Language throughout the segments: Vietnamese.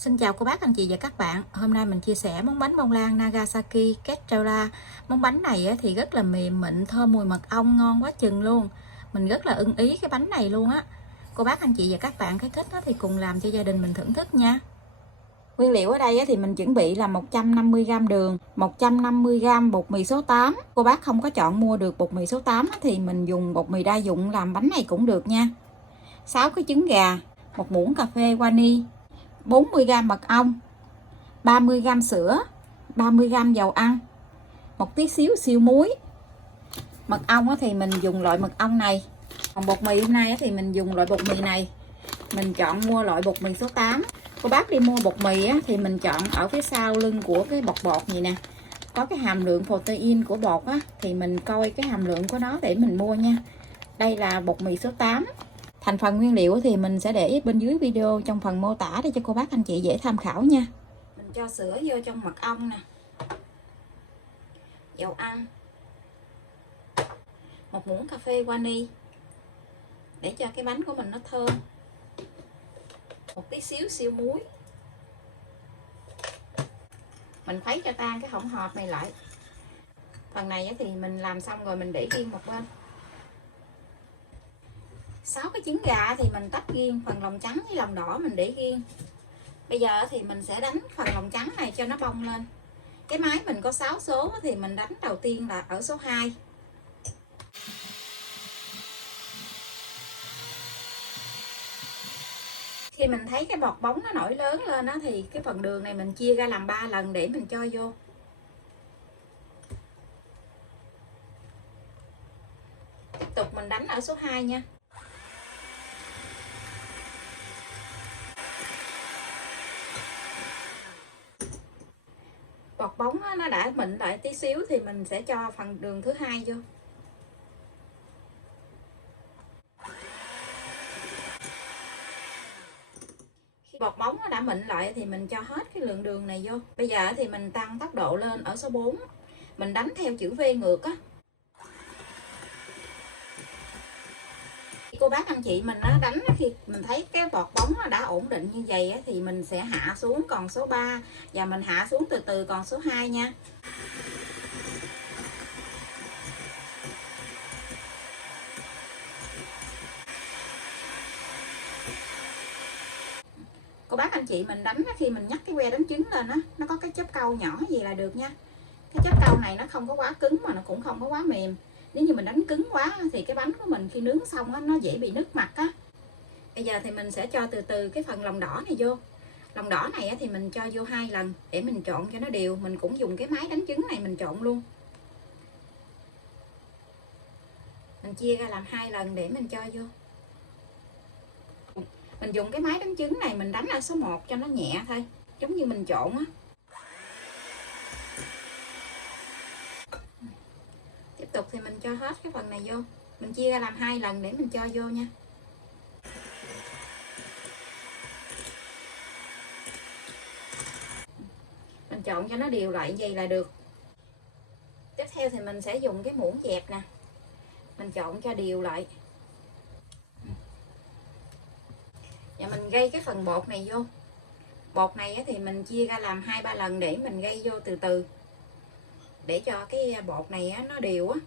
Xin chào cô bác, anh chị và các bạn. Hôm nay mình chia sẻ món bánh bông lan Nagasaki Kestrela. Món bánh này thì rất là mềm mịn, thơm mùi mật ong, ngon quá chừng luôn. Mình rất là ưng ý cái bánh này luôn á. Cô bác, anh chị và các bạn thấy thích thì cùng làm cho gia đình mình thưởng thức nha. Nguyên liệu ở đây thì mình chuẩn bị là 150g đường, 150g bột mì số 8. Cô bác không có chọn mua được bột mì số 8 thì mình dùng bột mì đa dụng làm bánh này cũng được nha. 6 cái trứng gà, một muỗng cà phê vani, 40g mật ong, 30g sữa, 30g dầu ăn, một tí xíu siêu muối. Mật ong thì mình dùng loại mật ong này. Còn bột mì hôm nay thì mình dùng loại bột mì này. Mình chọn mua loại bột mì số 8. Cô bác đi mua bột mì thì mình chọn ở phía sau lưng của cái bột này nè, có cái hàm lượng protein của bột thì mình coi cái hàm lượng của nó để mình mua nha. Đây là bột mì số 8. Thành phần nguyên liệu thì mình sẽ để bên dưới video trong phần mô tả để cho cô bác anh chị dễ tham khảo nha. Mình cho sữa vô trong mật ong nè, dầu ăn, một muỗng cà phê vani để cho cái bánh của mình nó thơm, một tí xíu siêu muối. Mình khuấy cho tan cái hỗn hợp này lại. Phần này thì mình làm xong rồi mình để riêng một bên. 6 cái trứng gà thì mình tách riêng, phần lòng trắng với lòng đỏ mình để riêng. Bây giờ thì mình sẽ đánh phần lòng trắng này cho nó bong lên. Cái máy mình có 6 số thì mình đánh đầu tiên là ở số 2. Khi mình thấy cái bọt bóng nó nổi lớn lên thì cái phần đường này mình chia ra làm 3 lần để mình cho vô. Tiếp tục mình đánh ở số 2 nha. Bọt bóng nó đã mịn lại tí xíu thì mình sẽ cho phần đường thứ 2 vô. Khi bọt bóng nó đã mịn lại thì mình cho hết cái lượng đường này vô. Bây giờ thì mình tăng tốc độ lên ở số 4. Mình đánh theo chữ V ngược á. Cô bác anh chị mình đánh khi mình thấy cái bọt bóng nó đã ổn định như vậy thì mình sẽ hạ xuống còn số 3 và mình hạ xuống từ từ còn số 2 nha. Cô bác anh chị mình đánh khi mình nhắc cái que đánh trứng lên nó có cái chớp câu nhỏ gì là được nha. Cái chớp câu này nó không có quá cứng mà nó cũng không có quá mềm. Nếu như mình đánh cứng quá thì cái bánh của mình khi nướng xong nó dễ bị nứt mặt á. Bây giờ thì mình sẽ cho từ từ cái phần lòng đỏ này vô. Lòng đỏ này thì mình cho vô 2 lần để mình trộn cho nó đều. Mình cũng dùng cái máy đánh trứng này mình trộn luôn. Mình chia ra làm 2 lần để mình cho vô. Mình dùng cái máy đánh trứng này mình đánh ở số 1 cho nó nhẹ thôi, giống như mình trộn á. Tiếp tục thì mình cho hết cái phần này vô. Mình chia ra làm 2 lần để mình cho vô nha. Mình trộn cho nó đều lại vậy là được. Tiếp theo thì mình sẽ dùng cái muỗng dẹp nè. Mình trộn cho đều lại. Và mình gây cái phần bột này vô. Bột này thì mình chia ra làm 2-3 lần để mình gây vô từ từ. Để cho cái bột này nó đều á.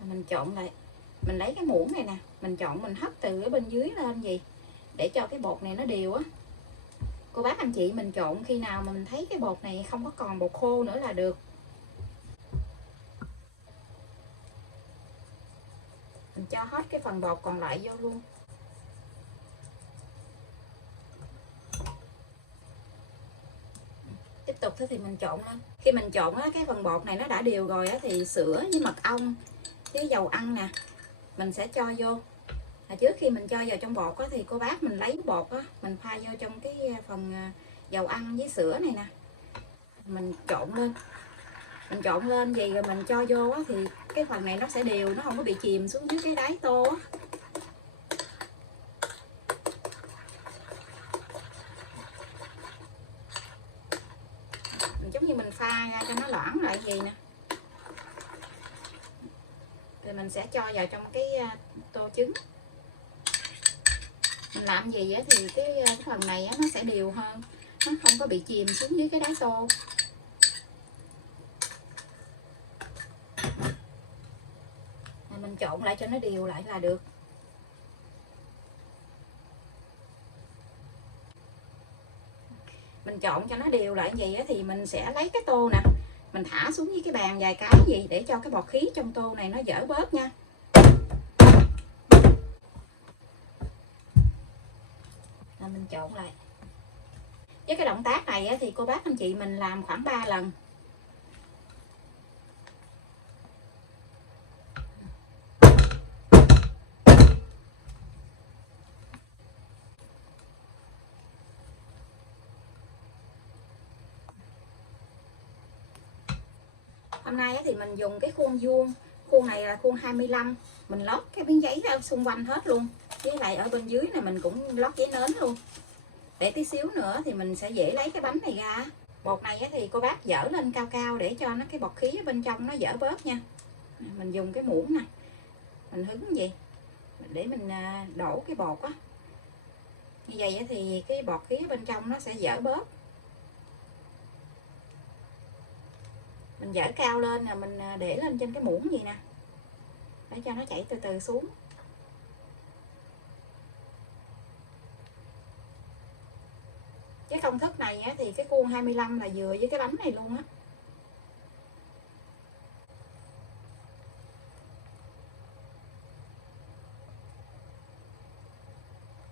Mình trộn lại. Mình lấy cái muỗng này nè, mình trộn mình hất từ ở bên dưới lên gì để cho cái bột này nó đều á. Cô bác anh chị mình trộn khi nào mình thấy cái bột này không có còn bột khô nữa là được. Mình cho hết cái phần bột còn lại vô luôn. Tiếp tục thì mình trộn lên. Khi mình trộn cái phần bột này nó đã đều rồi thì sữa với mật ong với dầu ăn nè mình sẽ cho vô. Trước khi mình cho vào trong bột thì cô bác mình lấy bột mình pha vô trong cái phần dầu ăn với sữa này nè, mình trộn lên. Mình trộn lên gì rồi mình cho vô thì cái phần này nó sẽ đều, nó không có bị chìm xuống dưới cái đáy tô á. Mình giống như mình pha ra cho nó loãng lại gì nè. Rồi mình sẽ cho vào trong cái tô trứng. Mình làm gì á thì cái phần này á, nó sẽ đều hơn, nó không có bị chìm xuống dưới cái đáy tô. Mình trộn lại cho nó đều lại là được. Mình trộn cho nó đều lại vậy á, thì mình sẽ lấy cái tô nè, mình thả xuống với cái bàn vài cái gì để cho cái bọt khí trong tô này nó dỡ bớt nha. Rồi mình trộn lại. Với cái động tác này á, thì cô bác anh chị mình làm khoảng 3 lần. Hôm nay thì mình dùng cái khuôn vuông, khuôn này là khuôn 25, mình lót cái miếng giấy ra xung quanh hết luôn, với lại ở bên dưới này mình cũng lót giấy nến luôn, để tí xíu nữa thì mình sẽ dễ lấy cái bánh này ra. Bột này thì cô bác dở lên cao cao để cho nó cái bọt khí ở bên trong nó dở bớt nha. Mình dùng cái muỗng nè, mình hứng gì để mình đổ cái bột á, như vậy thì cái bọt khí ở bên trong nó sẽ dở bớt. Mình dở cao lên là mình để lên trên cái muỗng gì nè, để cho nó chảy từ từ xuống. Cái công thức này thì cái khuôn 25 là vừa với cái bánh này luôn á.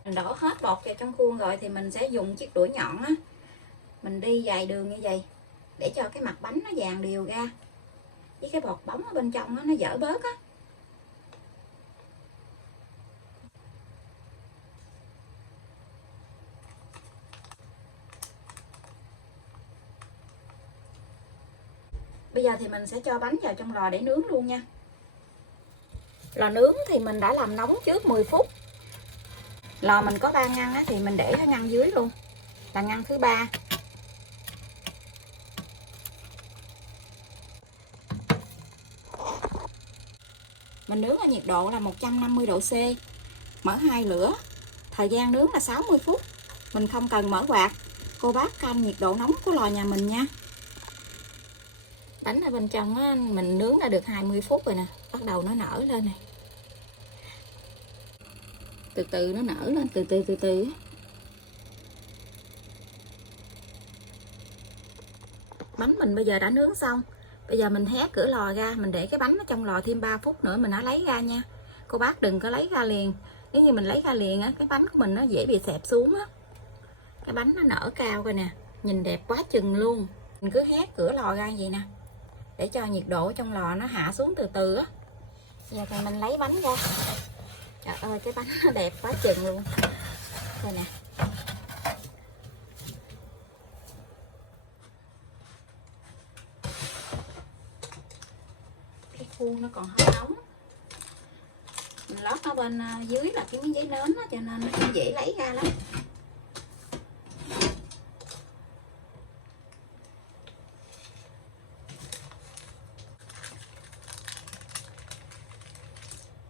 Mình đổ hết bột vào trong khuôn rồi thì mình sẽ dùng chiếc đũa nhọn á, mình đi vài đường như vậy để cho cái mặt bánh nó vàng đều ra, với cái bọt bóng ở bên trong nó dở bớt á. Bây giờ thì mình sẽ cho bánh vào trong lò để nướng luôn nha. Lò nướng thì mình đã làm nóng trước 10 phút. Lò mình có 3 ngăn thì mình để cái ngăn dưới luôn, là ngăn thứ 3. Mình nướng ở nhiệt độ là 150 độ C, mở 2 lửa. Thời gian nướng là 60 phút. Mình không cần mở quạt, cô bác canh nhiệt độ nóng của lò nhà mình nha. Bánh ở bên trong á, mình nướng đã được 20 phút rồi nè, bắt đầu nó nở lên này. Từ từ nó nở lên, từ từ. Bánh mình bây giờ đã nướng xong. Bây giờ mình hé cửa lò ra, mình để cái bánh ở trong lò thêm 3 phút nữa mình đã lấy ra nha. Cô bác đừng có lấy ra liền. Nếu như mình lấy ra liền á, cái bánh của mình nó dễ bị xẹp xuống á. Cái bánh nó nở cao rồi nè, nhìn đẹp quá chừng luôn. Mình cứ hé cửa lò ra vậy nè, để cho nhiệt độ trong lò nó hạ xuống từ từ á. Giờ thì mình lấy bánh ra. Trời ơi, cái bánh nó đẹp quá chừng luôn. Đây nè. Cái khuôn nó còn hơi nóng. Mình lót ở bên dưới là cái miếng giấy nến đó, cho nên nó cũng dễ lấy ra lắm.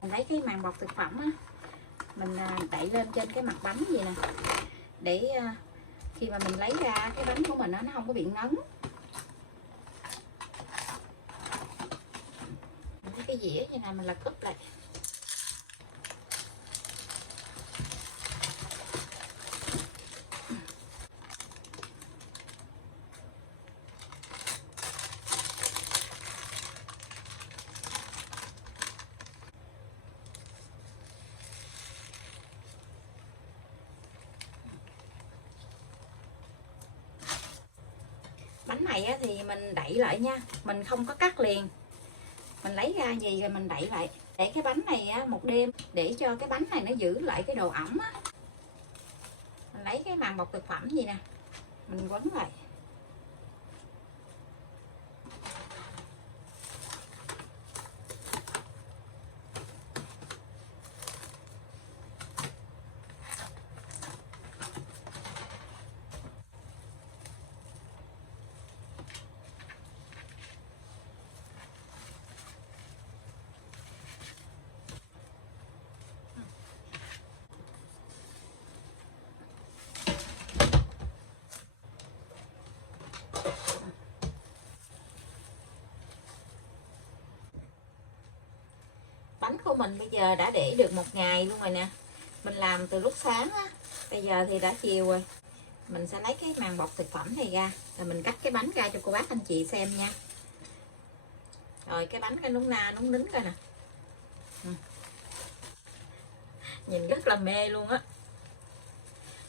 Mình lấy cái màng bọc thực phẩm á, mình đậy lên trên cái mặt bánh gì nè, để khi mà mình lấy ra cái bánh của mình nó không có bị ngấn. Mình lấy cái dĩa như này mình là cúp lại. Bánh này thì mình đậy lại nha, mình không có cắt liền. Mình lấy ra gì rồi mình đậy lại, để cái bánh này một đêm, để cho cái bánh này nó giữ lại cái độ ẩm á. Mình lấy cái màng bọc thực phẩm gì nè, mình quấn lại. bánh của mình bây giờ đã để được 1 ngày luôn rồi nè. Mình làm từ lúc sáng á, bây giờ thì đã chiều rồi. Mình sẽ lấy cái màng bọc thực phẩm này ra, rồi mình cắt cái bánh ra cho cô bác anh chị xem nha. Rồi cái bánh cái núng na núng nính coi nè. Nhìn rất là mê luôn á.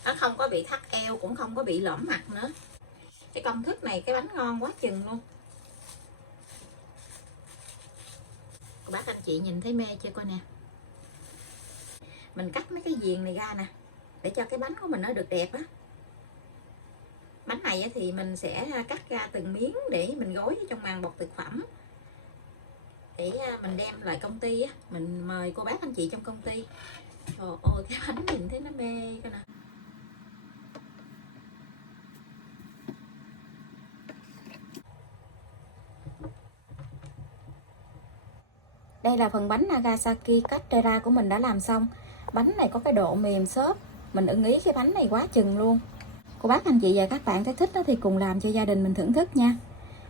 Nó không có bị thắt eo, cũng không có bị lõm mặt nữa. Cái công thức này cái bánh ngon quá chừng luôn. Cô bác anh chị nhìn thấy mê chưa coi nè. Mình cắt mấy cái viền này ra nè, để cho cái bánh của mình nó được đẹp á. Bánh này thì mình sẽ cắt ra từng miếng để mình gói trong màng bọc thực phẩm, để mình đem lại công ty á, mình mời cô bác anh chị trong công ty. Trời ơi, cái bánh nhìn thấy nó mê coi nè. Đây là phần bánh Nagasaki Castella của mình đã làm xong. Bánh này có cái độ mềm xốp, mình ưng ý cái bánh này quá chừng luôn. Cô bác anh chị và các bạn thấy thích đó thì cùng làm cho gia đình mình thưởng thức nha.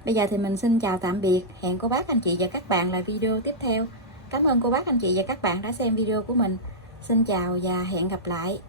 Bây giờ thì mình xin chào tạm biệt, hẹn cô bác anh chị và các bạn lại video tiếp theo. Cảm ơn cô bác anh chị và các bạn đã xem video của mình. Xin chào và hẹn gặp lại.